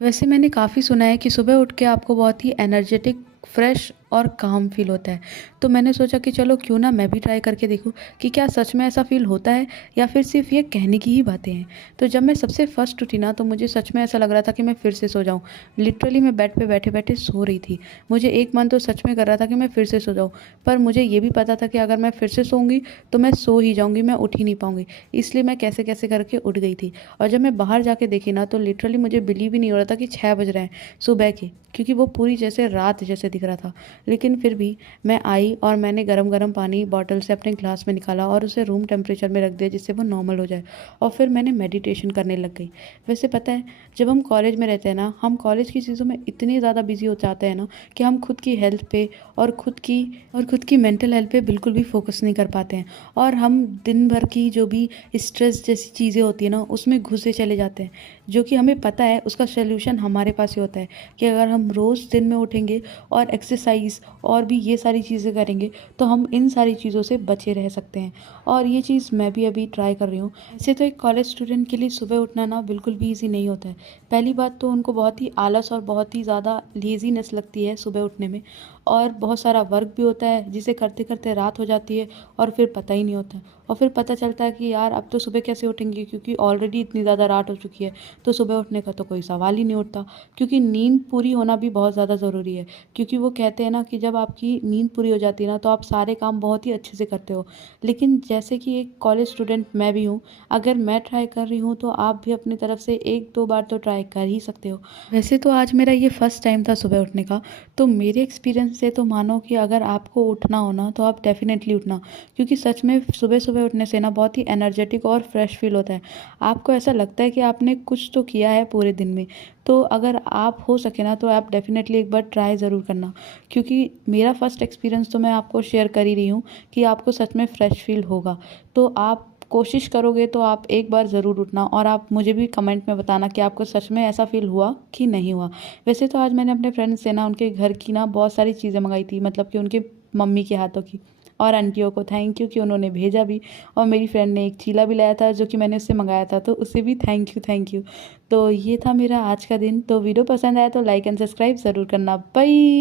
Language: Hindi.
वैसे मैंने काफ़ी सुना है कि सुबह उठ के आपको बहुत ही एनर्जेटिक, फ्रेश और काम फ़ील होता है। तो मैंने सोचा कि चलो क्यों ना मैं भी ट्राई करके देखूँ कि क्या सच में ऐसा फ़ील होता है या फिर सिर्फ़ ये कहने की ही बातें हैं। तो जब मैं सबसे फर्स्ट उठी ना तो मुझे सच में ऐसा लग रहा था कि मैं फिर से सो जाऊँ। लिटरली मैं बेड पे बैठे-बैठे सो रही थी। मुझे एक मन तो सच में कर रहा था कि मैं फिर से सो जाऊँ। पर मुझे ये भी पता था कि अगर मैं फिर से सोऊँगी तो मैं सो ही जाऊँगी, मैं उठ ही नहीं पाऊँगी। इसलिए मैं कैसे-कैसे करके उठ गई थी। और जब मैं बाहर जाके देखी ना तो लिटरली मुझे बिलीव ही नहीं हो रहा था कि 6 बज रहे हैं सुबह के, क्योंकि वो पूरी जैसे रात जैसे दिख रहा था। लेकिन फिर भी मैं आई और मैंने गरम-गरम पानी बॉटल से अपने ग्लास में निकाला और उसे रूम टेम्परेचर में रख दिया जिससे वो नॉर्मल हो जाए, और फिर मैंने मेडिटेशन करने लग गई। वैसे पता है, जब हम कॉलेज में रहते हैं ना, हम कॉलेज की चीज़ों में इतने ज़्यादा बिज़ी हो जाते हैं ना कि हम खुद की हेल्थ पे और खुद की मेंटल हेल्थ पे बिल्कुल भी फ़ोकस नहीं कर पाते हैं। और हम दिन भर की जो भी स्ट्रेस जैसी चीज़ें होती है ना, उसमें घुसे चले जाते हैं, जो कि हमें पता है उसका सॉल्यूशन हमारे पास ही होता है कि अगर हम रोज़ दिन में उठेंगे और एक्सरसाइज और भी ये सारी चीज़ें करेंगे तो हम इन सारी चीज़ों से बचे रह सकते हैं। और ये चीज़ मैं भी अभी ट्राई कर रही हूँ। ऐसे तो एक कॉलेज स्टूडेंट के लिए सुबह उठना ना बिल्कुल भी ईज़ी नहीं होता है। पहली बात तो उनको बहुत ही आलस और बहुत ही ज़्यादा लेज़ीनेस लगती है सुबह उठने में, और बहुत सारा वर्क भी होता है जिसे करते-करते रात हो जाती है और फिर पता ही नहीं होता। और फिर पता चलता है कि यार अब तो सुबह कैसे उठेंगे, क्योंकि ऑलरेडी इतनी ज़्यादा रात हो चुकी है। तो सुबह उठने का तो कोई सवाल ही नहीं उठता, क्योंकि नींद पूरी होना भी बहुत ज़्यादा ज़रूरी है। क्योंकि वो कहते हैं ना कि जब आपकी नींद पूरी हो जाती है ना तो आप सारे काम बहुत ही अच्छे से करते हो। लेकिन जैसे कि एक कॉलेज स्टूडेंट मैं भी हूँ, अगर मैं ट्राई कर रही हूँ तो आप भी अपनी तरफ से 1-2 बार तो ट्राई कर ही सकते हो। वैसे तो आज मेरा ये फर्स्ट टाइम था सुबह उठने का, तो मेरे एक्सपीरियंस से तो मानो कि अगर आपको उठना हो ना तो आप डेफ़िनेटली उठना, क्योंकि सच में सुबह-सुबह उठने से ना बहुत ही एनर्जेटिक और फ्रेश फ़ील होता है। आपको ऐसा लगता है कि आपने कुछ तो किया है पूरे दिन में। तो अगर आप हो सके ना तो आप डेफ़िनेटली एक बार ट्राई ज़रूर करना, क्योंकि मेरा फर्स्ट एक्सपीरियंस तो मैं आपको शेयर कर ही रही हूँ कि आपको सच में फ्रेश फ़ील होगा। तो आप कोशिश करोगे तो आप एक बार ज़रूर उठना, और आप मुझे भी कमेंट में बताना कि आपको सच में ऐसा फ़ील हुआ कि नहीं हुआ। वैसे तो आज मैंने अपने फ्रेंड्स से ना उनके घर की ना बहुत सारी चीज़ें मँगाई थी, मतलब कि उनके मम्मी के हाथों की। और आंटियों को थैंक यू कि उन्होंने भेजा भी। और मेरी फ्रेंड ने एक चीला भी लाया था जो कि मैंने उससे मँगाया था, तो उसे भी थैंक यू। तो ये था मेरा आज का दिन। तो वीडियो पसंद आया तो लाइक एंड सब्सक्राइब ज़रूर करना। बाय।